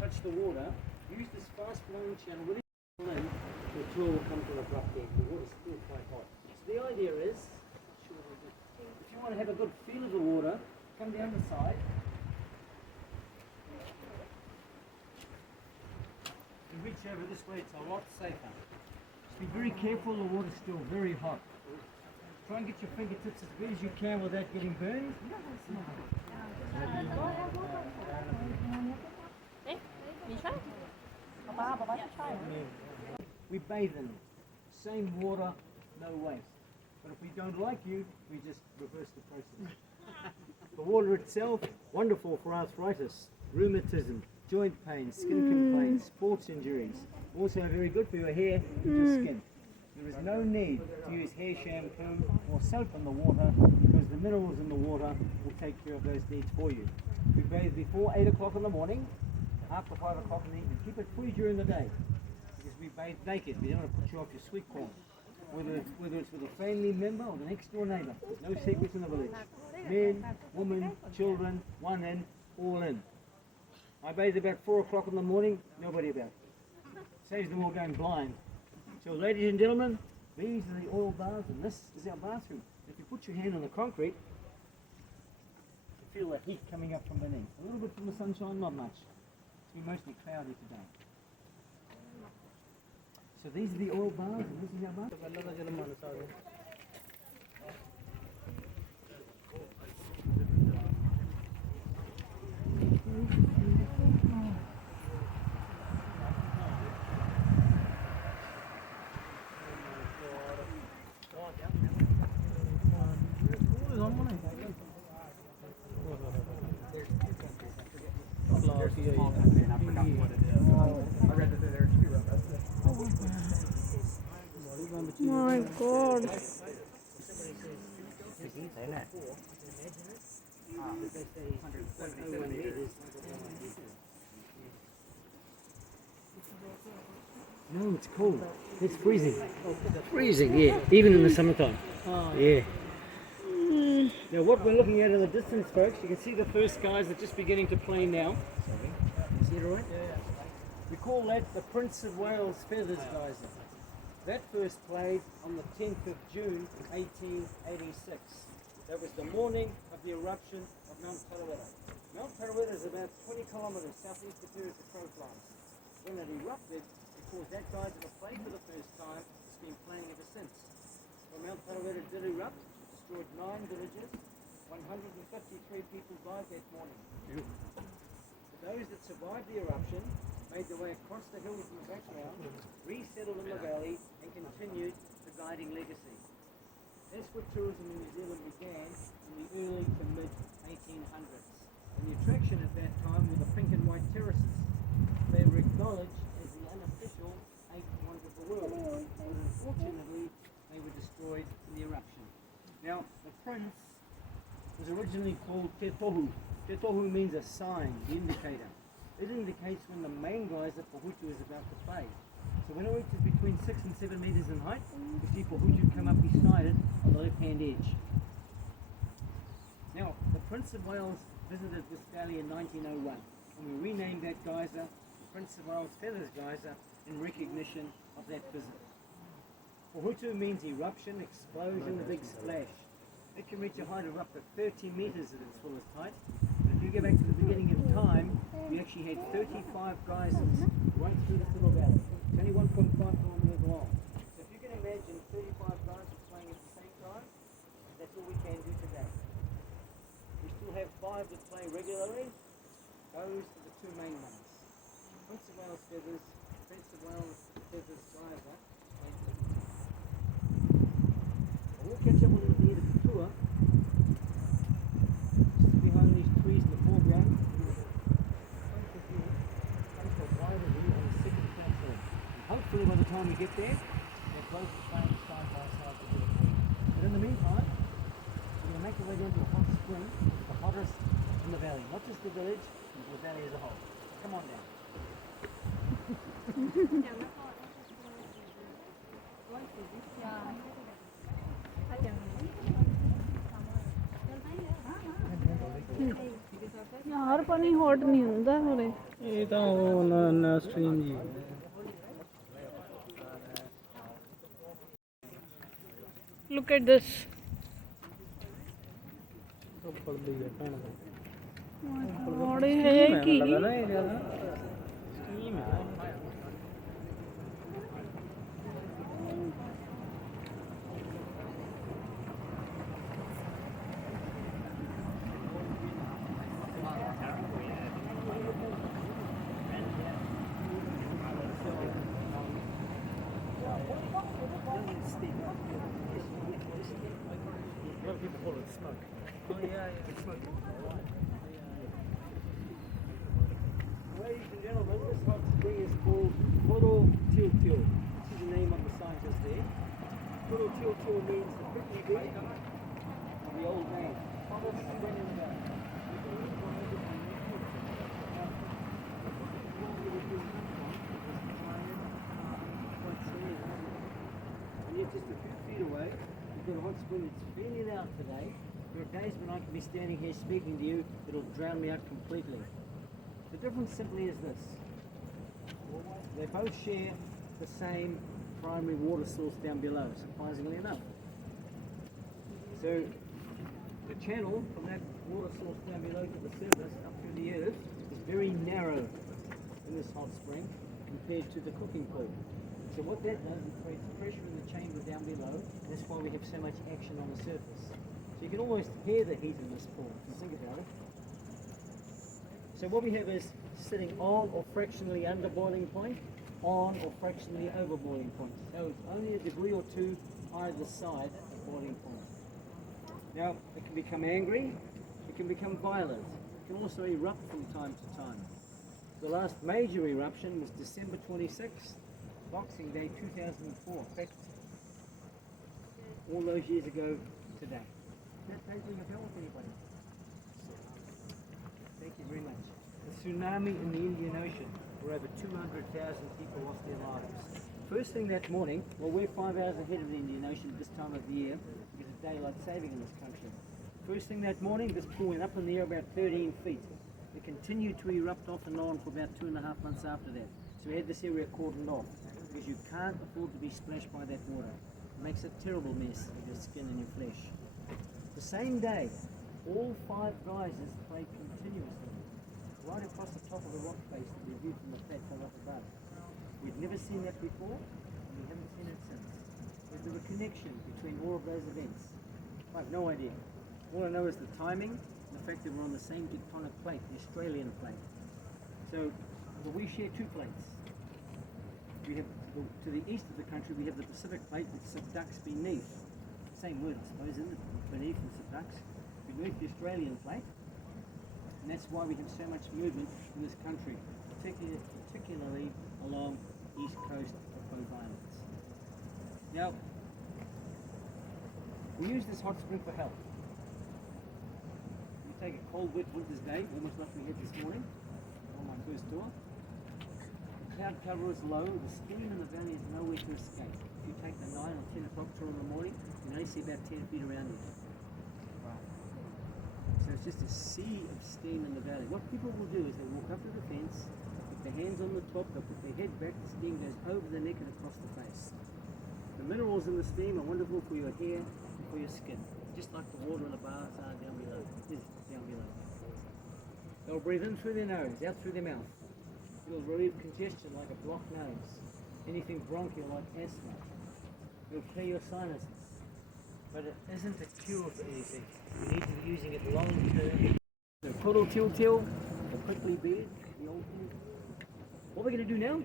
touch the water, use this fast flowing channel, really pull in, the tour will come to an abrupt end. The water's still quite hot. So the idea is, if you want to have a good feel of the water, come down the side. You reach over this way, it's a lot safer. Just be very careful, the water's still very hot. Try and get your fingertips as good as you can without getting burned. We bathe in same water, no waste. But if we don't like you, we just reverse the process. The water itself, wonderful for arthritis, rheumatism, joint pain, skin complaints, sports injuries. Also very good for your hair and your skin. There is no need to use hair shampoo or soap in the water because the minerals in the water will take care of those needs for you. We bathe before 8 o'clock in the morning, after 5 o'clock in the evening. Keep it free during the day because we bathe naked. We don't want to put you off your sweet corn. Whether it's with a family member or the next door neighbour. There's no secrets in the village. Men, women, children, one in, all in. I bathe about 4 o'clock in the morning, nobody about. Saves them all going blind. So ladies and gentlemen, these are the oil baths and this is our bathroom. If you put your hand on the concrete, you feel the heat coming up from beneath. A little bit from the sunshine, not much. It's been mostly cloudy today. So these are the oil baths and this is our bath. My God. No, it's cold. It's freezing. Freezing, yeah. Even in the summertime. Yeah. Now what we're looking at in the distance, folks, you can see the first guys are just beginning to play now. See it all right? Yeah. We call that the Prince of Wales Feathers geyser. That first played on the 10th of June 1886. That was the morning of the eruption of Mount Tarawera. Mount Tarawera is about 20 kilometers southeast of here as the crow flies. When it erupted, it caused that geyser to play for the first time. It's been playing ever since. When Mount Tarawera did erupt, it destroyed 9 villages. 153 people died that morning. Those that survived the eruption made their way across the hills in the background, resettled in the valley, and continued the guiding legacy. That's where tourism in New Zealand began in the early to mid-1800s. And the attraction at that time were the pink and white terraces. They were acknowledged as the unofficial 8th wonder of the world, but unfortunately they were destroyed in the eruption. Now, the prince was originally called Te Tohu. Te Tohu means a sign, the indicator. It indicates when the main geyser, Puhutu, is about to play. So when it reaches between 6 and 7 meters in height, you see Puhutu come up beside it on the left-hand edge. Now, the Prince of Wales visited this valley in 1901, and we renamed that geyser the Prince of Wales Feathers Geyser in recognition of that visit. Puhutu means eruption, explosion, a big splash. It can reach a height of up to 30 meters at its fullest height. But if you go back to the beginning of time, we actually had 35 geysers right through this little valley. It's only 1.5 kilometers long. So if you can imagine 35 geysers playing at the same time, that's all we can do today. We still have 5 that play regularly. Those are the 2 main ones. Prince of Wales Feathers, Prince of Wales Feathers Geyser. We'll catch up with you at the end of the tour. Just behind these trees in the foreground. Hopefully by the time we get there, they're both playing side by side to do it for you. But in the meantime, we're going to make our way down to a hot spring, the hottest in the valley. Not just the village, but the valley as a whole. Come on down. यार ਪਾਣੀ hot ਨਹੀਂ ਹੁੰਦਾ ਹੋਰੇ ਇਹ ਤਾਂ ਉਹ ਨਾ stream ਜੀ look at this ਉੱਪਰ ਦੀ ਹੈ ਭੈਣ God, ਇਹ ਹੈ ਕੀ ਲੱਗਦਾ ਨਾ ਇਹ ਜਿਆਦਾ ਸਟ੍ਰੀਮ ਹੈ A lot of people call it smoke. Oh yeah, It's smoke. Ladies and gentlemen, this hot spring is called Puia Rotorua. This is the name of the scientist there. Puia Rotorua means the prickly beard of the old man. Hottest spring in the day. And yet just a few feet away, we've got a hot spring that's feeling out today. There are days when I can be standing here speaking to you, it'll drown me out completely. The difference simply is this. They both share the same primary water source down below, surprisingly enough. So the channel from that water source down below to the surface up through the earth is very narrow in this hot spring compared to the cooking pool. So what that does, it creates pressure in the chamber down below. That's why we have so much action on the surface. So you can almost hear the heat in this pool, if you think about it. So what we have is sitting on or fractionally under boiling point, on or fractionally over boiling point. So it's only a degree or two either side of boiling point. Now, it can become angry, it can become violent, it can also erupt from time to time. The last major eruption was December 26th, Boxing Day 2004. In fact, all those years ago today. That ring a bell with anybody? Thank you very much. A tsunami in the Indian Ocean, where over 200,000 people lost their lives. First thing that morning, well, we're 5 hours ahead of the Indian Ocean at this time of the year because of daylight saving in this country. First thing that morning, this pool went up in the air about 13 feet. It continued to erupt off and on for about 2.5 months after that. So we had this area cordoned off because you can't afford to be splashed by that water. It makes a terrible mess of your skin and your flesh. The same day, all 5 geysers played continuously, right across the top of the rock face that we viewed from the platform up above. We'd never seen that before, and we haven't seen it since. Is there a connection between all of those events? I have no idea. All I know is the timing and the fact that we're on the same tectonic plate, the Australian plate. So, well, we share 2 plates. We have to the east of the country, we have the Pacific plate which subducts beneath. Same word, I suppose, isn't it? Beneath and subducts. Beneath the Australian plate. And that's why we have so much movement in this country, particularly along the east coast of both islands. Now, we use this hot spring for health. We take a cold, wet winter's day, almost like we had this morning on my first tour. The cloud cover is low, the steam in the valley is nowhere to escape. If you take the 9 or 10 o'clock tour in the morning, you only see about 10 feet around you. So it's just a sea of steam in the valley. What people will do is they walk up to the fence, put their hands on the top, they'll put their head back, the steam goes over the neck and across the face. The minerals in the steam are wonderful for your hair and for your skin, just like the water in the baths are down below. They'll breathe in through their nose, out through their mouth. It'll relieve congestion like a blocked nose, anything bronchial like asthma. It'll clear your sinuses. But it isn't a cure for anything. We need to be using it long term. The Puia Rotorua, the prickly beard, the old thing. What we're going to do now,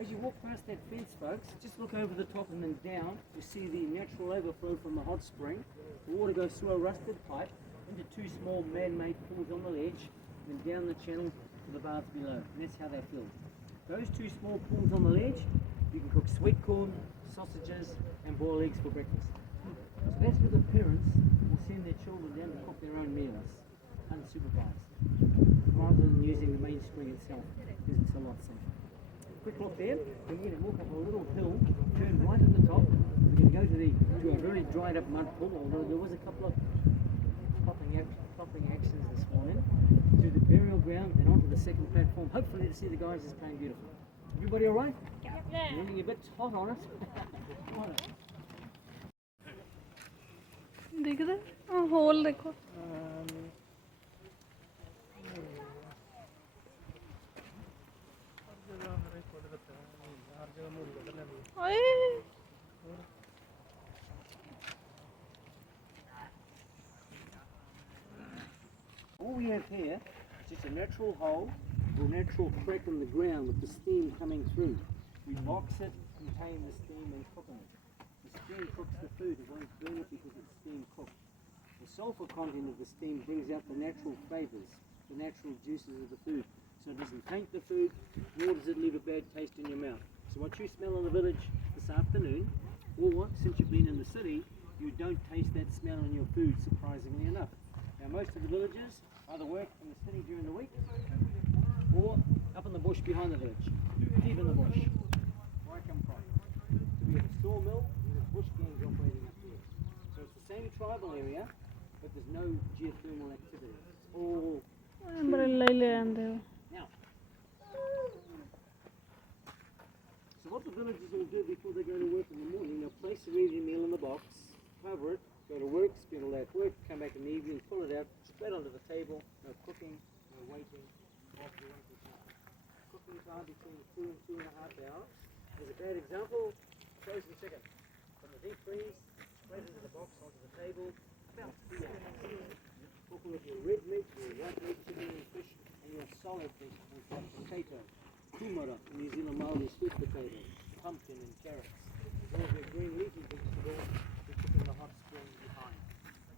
as you walk past that fence, folks, just look over the top and then down. You see the natural overflow from the hot spring. The water goes through a rusted pipe into 2 small man-made pools on the ledge, and then down the channel to the baths below. And that's how they're filled. Those 2 small pools on the ledge, you can cook sweet corn, sausages, and boiled eggs for breakfast. So that's where the parents will send their children down to cook their own meals, unsupervised, rather than using the main spring itself, because it's a lot safer. Quick look there, we're going to walk up a little hill, turn right at the top. We're going to go to a very dried up mud pool, although there was a couple of plopping actions this morning. the second platform, hopefully to see the geysers playing beautiful. Everybody all right? Yeah. Running a bit hot on it. दिखदा whole देखो ओए All we have here is just a natural hole or a natural crack in the ground with the steam coming through. We box it, contain the steam and cook it. The steam cooks the food, it won't burn it because it's steam cooked. The sulfur content of the steam brings out the natural flavours, the natural juices of the food. So it doesn't taint the food, nor does it leave a bad taste in your mouth. So what you smell in the village this afternoon, or what, since you've been in the city, you don't taste that smell in your food, surprisingly enough. Now most of the villagers either work in the city during the week, or up in the bush behind the village, deep in the bush, where I come from. So we have a sawmill, and there's bush gangs operating up there. So it's the same tribal area, but there's no geothermal activity. It's all umbrella ही ले आंदे हो now. So what the villagers will do before they go to work in the morning, they'll place the ready meal in the box, cover it, go to work, spend all that work, come back in the evening, pull it out, straight onto the table, no cooking, no waiting, cooking time between 2 and 2.5 hours. There's a bad example, frozen chicken. From the deep freeze, straight into the box, onto the table, about 3 hours. Cooking with your red meat, your white meat, chicken and fish, and your solid vegetables like potato, kumara, New Zealand Maori sweet potato, pumpkin and carrots. All of your green leafy vegetables, you cook in the hot spring behind.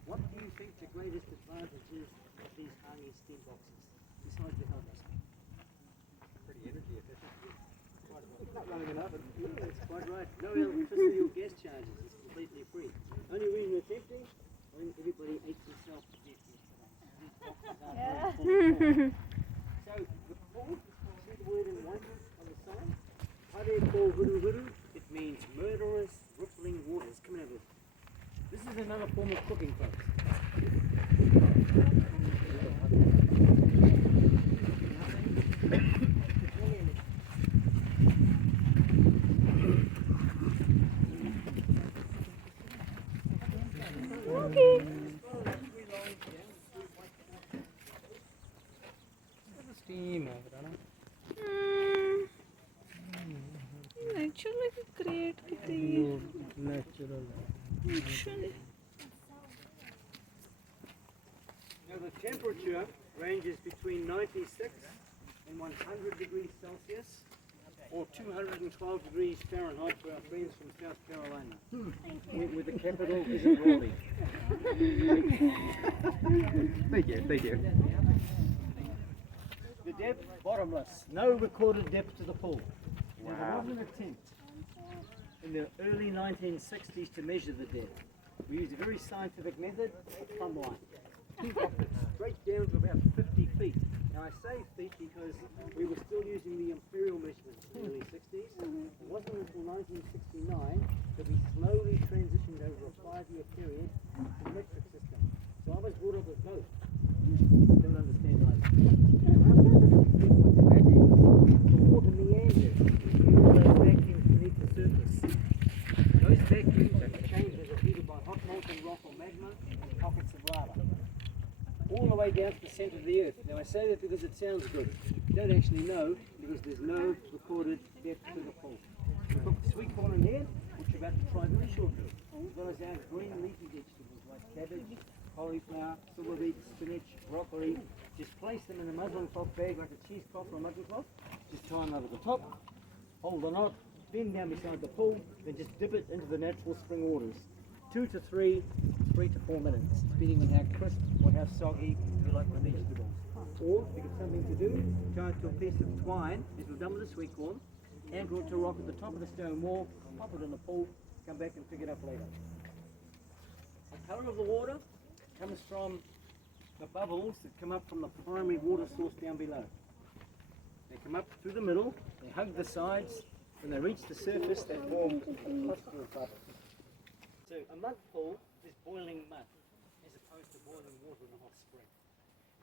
What do you think the greatest advantage is of these hanging steam boxes, besides the health aspect? Pretty energy efficient. Not running an oven. Yeah, that's quite right. No electricity or gas charges. It's completely free. Only reason it's empty, when everybody ate themselves to death yesterday. These boxes are very full. So the pool, see the word in white on the side? Hare ko huru huru. It means murderous, rippling waters. Come over. This is another form of cooking, folks. Steam है ना naturally create की natural actually Now the temperature ranges between 96 and 100 degrees Celsius or 212 degrees Fahrenheit for our friends from South Carolina, where the capital isn't Raleigh. Thank you. The depth, bottomless. No recorded depth to the pool. Now, there was an attempt in the early 1960s to measure the depth. We used a very scientific method, plumb line. Straight down to about 50 feet. Now I say feet because we were still using the imperial measurements in the early 60s. It wasn't until 1969 that we slowly transitioned over a 5-year period to the metric system. So I was brought up with both. Don't understand either. The water meanders in all those vacuums beneath the surface. Those vacuums and chambers are heated by hot molten rock or magma and pockets of lava. All the way down to the centre of the earth. Now I say that because it sounds good. You don't actually know because there's no recorded depth to the pool. We put sweet corn in there, which you're about to try very shortly, as well as our green leafy vegetables like cabbage, cauliflower, silver beets, spinach, broccoli. Just place them in a muslin cloth bag like a cheesecloth or a muslin cloth. Just tie them over the top, hold the knot, bend down beside the pool, then just dip it into the natural spring waters. 2 to 3, 3 to 4 minutes, depending on how crisp or how soggy you like the vegetables. Or, if you've got something to do, tie it to a piece of twine, as we've done with the sweet corn, anchor it to a rock at the top of the stone wall, pop it in the pool, come back and pick it up later. The colour of the water comes from the bubbles that come up from the primary water source down below. They come up through the middle, they hug the sides, when they reach the surface they form a cluster of bubbles. So a mud pool is boiling mud, as opposed to boiling water in a hot spring.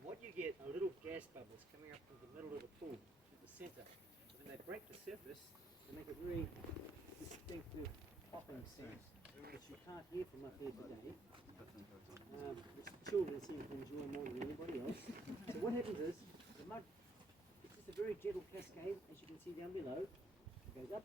What you get are little gas bubbles coming up from the middle of the pool to the centre. And when they break the surface, they make a very distinctive popping sound, which you can't hear from up there today. Which children seem to enjoy more than anybody else. So what happens is, the mud, it's just a very gentle cascade, as you can see down below. It goes up,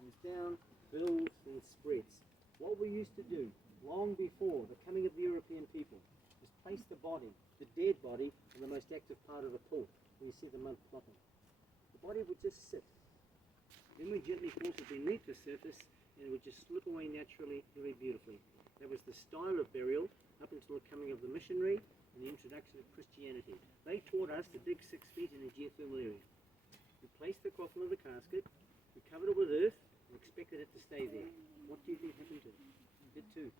comes down, builds, and spreads. What we used to do, long before the coming of the European people, is place the body, the dead body, in the most active part of the pool, where you see the mud plopping. The body would just sit. Then we gently force it beneath the surface, and it would just slip away naturally, very beautifully. That was the style of burial up until the coming of the missionary and the introduction of Christianity. They taught us to dig 6 feet in a geothermal area. We placed the coffin of the casket, we covered it with earth, and expected it to stay there. What do you think happened to it? It did too.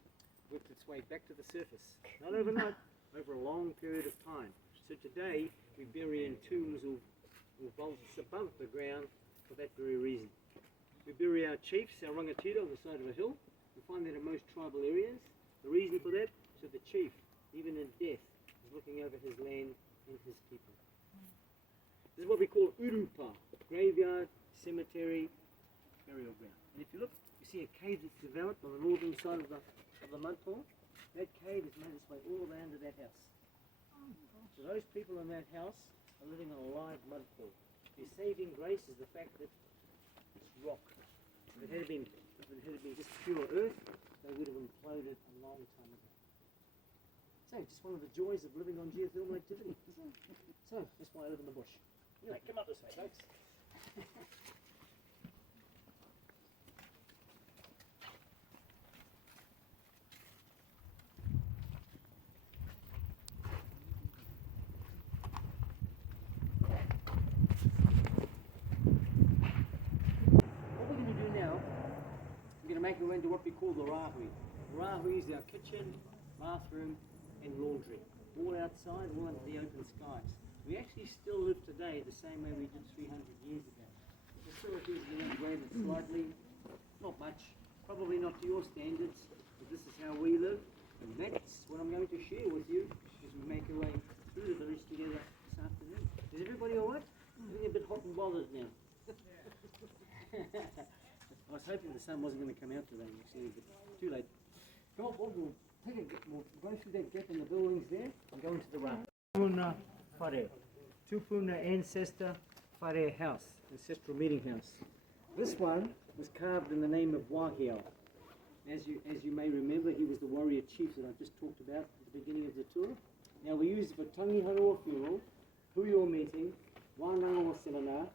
Worked its way back to the surface. Not overnight, over a long period of time. So today, we bury in tombs or vaults above the ground for that very reason. We bury our chiefs, our rangatira, on the side of a hill. We find that in most tribal areas. The reason for that, so the chief, even in death, is looking over his land and his people. This is what we call urupa, graveyard, cemetery, burial ground. And if you look, you see a cave that's developed on the northern side of the mud pool. That cave has made its way all the way under that house. So those people in that house are living on a live mud pool. Their saving grace is the fact that it's rock. If it had been just pure earth, they would have imploded a long time ago. So, just one of the joys of living on geothermal activity. So, that's why I live in the bush. Anyway, come up this way, folks. Make it into what we call the rahui. The rahui is our kitchen, bathroom and laundry. All outside, all under the open skies. We actually still live today the same way we did 300 years ago. The facilities have been upgraded slightly, not much, probably not to your standards, but this is how we live, and that's what I'm going to share with you as we make our way through the village together this afternoon. Is everybody alright? I'm getting a bit hot and bothered now. I was hoping the sun wasn't going to come out today, actually, but too late. Come on, we'll go through that gap in the buildings there and go into the run. Tupuna whare. Tupuna ancestor whare house, ancestral meeting house. This one was carved in the name of Wahiao. As you may remember, he was the warrior chief that I just talked about at the beginning of the tour. Now we use it for tangi haroa funeral, huio meeting, wānanga seminar,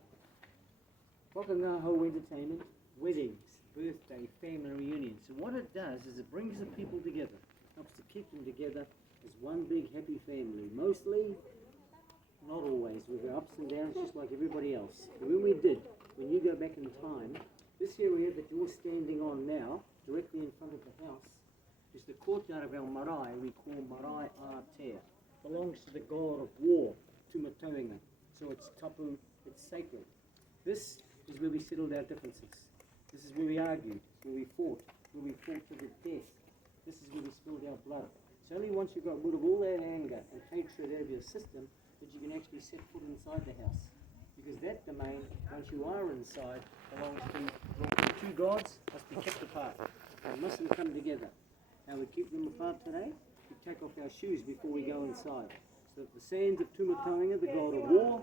whakangaho entertainment, weddings, birthday, family reunions. So what it does is it brings the people together, helps to keep them together as one big happy family. Mostly, not always, with their ups and downs just like everybody else. But when you go back in time, this area that you're standing on now, directly in front of the house, is the courtyard of our marae we call Marae Aotea. Belongs to the god of war, Tumatoenga. So it's tapu, it's sacred. This is where we settled our differences. This is where we argued, where we fought to the death. This is where we spilled our blood. It's only once you got rid of all that anger and hatred out of your system that you can actually set foot inside the house. Because that domain, once you are inside, belongs to two gods, must be kept apart. They mustn't come together. How we keep them apart today? We take off our shoes before we go inside. So that the sands of Tumatoenga, the god of war,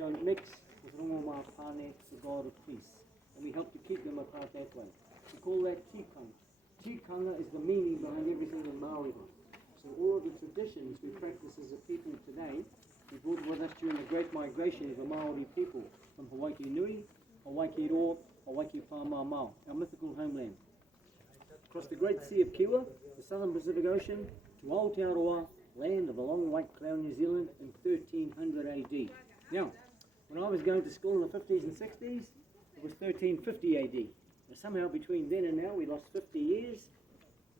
don't mix with Rongo Mapane, the god of peace. And we help to keep them apart that way. We call that tikanga. Tikanga is the meaning behind everything in Maori. So all of the traditions we practice as a people today, we brought with us during the great migration of the Maori people from Hawaii Nui, Hawaii Ro, Hawaii Pāmāmau, our mythical homeland. Across the Great Sea of Kiwa, the Southern Pacific Ocean, to Aotearoa, land of the long white cloud New Zealand in 1300 AD. Now, when I was going to school in the 50s and 60s, it was 1350 AD. But somehow between then and now we lost 50 years.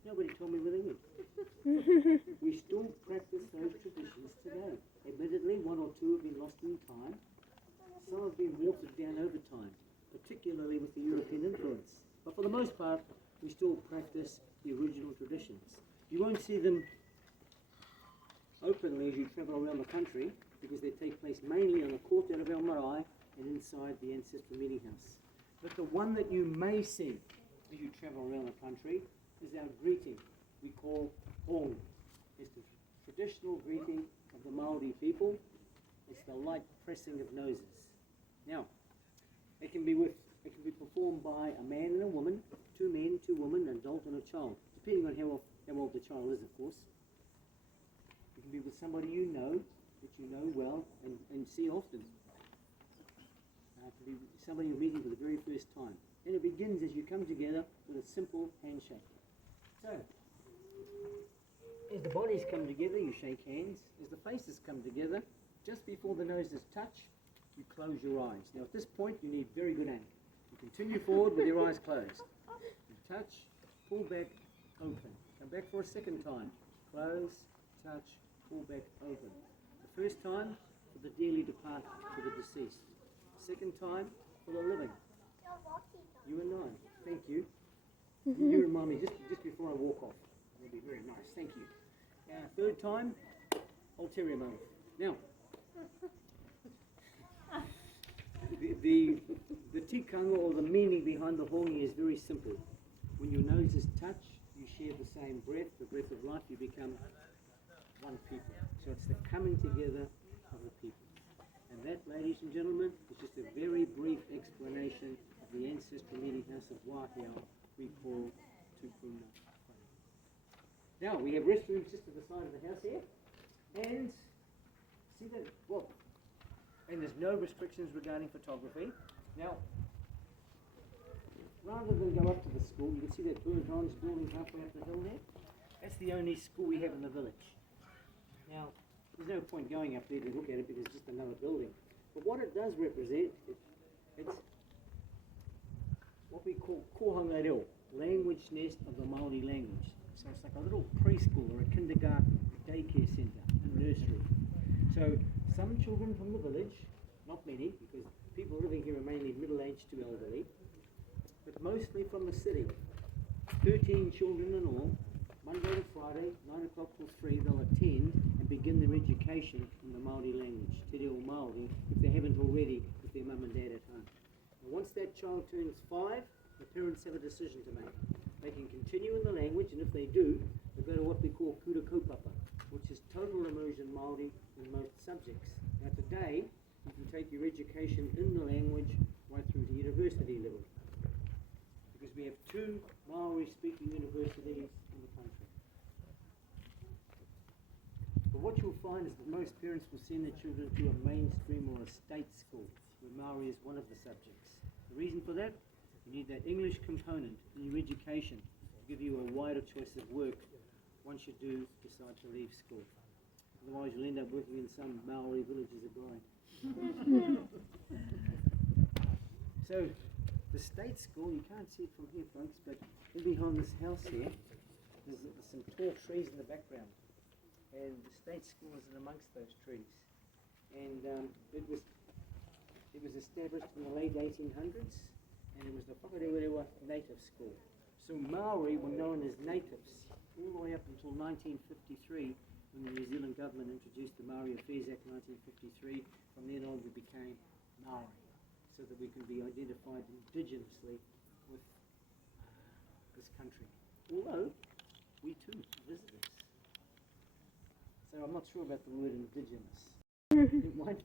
Nobody told me where they went. We still practice those traditions today. Admittedly, one or two have been lost in time. Some have been watered down over time, particularly with the European influence. But for the most part, we still practice the original traditions. You won't see them openly as you travel around the country, because they take place mainly on the courtyard of our marae and inside the ancestral meeting house. But the one that you may see as you travel around the country is our greeting we call hong. It's the traditional greeting of the Maori people. It's the light pressing of noses. Now, it can be performed by a man and a woman, two men, two women, an adult and a child, depending on how old the child is, of course. It can be with somebody you know, that you know well and see often. It can be somebody you're meeting for the very first time. And it begins as you come together with a simple handshake. So, as the bodies come together, you shake hands. As the faces come together, just before the noses touch, you close your eyes. Now at this point, you need very good aim. You continue forward with your eyes closed. You touch, pull back, open. Come back for a second time. Close, touch, pull back, open. The first time for the dearly departed, for the deceased. Second time for the living. You and I. Thank you. You remind me just before I walk off. That'll be very nice. Thank you. Third time, ulterior motive. Now, the tikanga or the meaning behind the hongi is very simple. When your noses touch, you share the same breath, the breath of life, you become one people. So it's the coming together of the people. And that, ladies and gentlemen, is just a very brief explanation of the ancestral meeting house of Wāhia we call Te Puia. Now, we have restrooms just to the side of the house here. And see that, well, and there's no restrictions regarding photography. Now, rather than go up to the school, you can see that bronze building halfway up the hill there. That's the only school we have in the village. Now, there's no point going up there to look at it because it's just another building. But what it does represent, it's what we call kohanga reo, language nest of the Maori language. So it's like a little preschool or a kindergarten, a daycare centre, a nursery. So some children from the village, not many, because people living here are mainly middle-aged to elderly, but mostly from the city. 13 children in all, Monday to Friday, 9 o'clock till 3, they'll attend and begin their education in the Maori language, Te Reo Maori, if they haven't already with their mum and dad at home. And once that child turns 5, the parents have a decision to make. They can continue in the language, and if they do, they go to what we call kura kaupapa, which is total immersion Maori in most subjects. Now today, you can take your education in the language right through to university level, because we have 2 Maori-speaking universities in the country. But what you'll find is that most parents will send their children to a mainstream or a state school, where Maori is one of the subjects. The reason for that? You need that English component in your education to give you a wider choice of work once you do decide to leave school. Otherwise you'll end up working in some Maori villages abroad. So the state school, you can't see it from here folks, but in behind this house here, there's some tall trees in the background. And the state school is in amongst those trees. And it was established in the late 1800s. And it was the Whakarewa native school. So Maori were known as natives all the way up until 1953, when the New Zealand government introduced the Maori Affairs Act 1953. From then on we became Maori, so that we can be identified indigenously with this country. Although, we too are visitors. So I'm not sure about the word indigenous. It might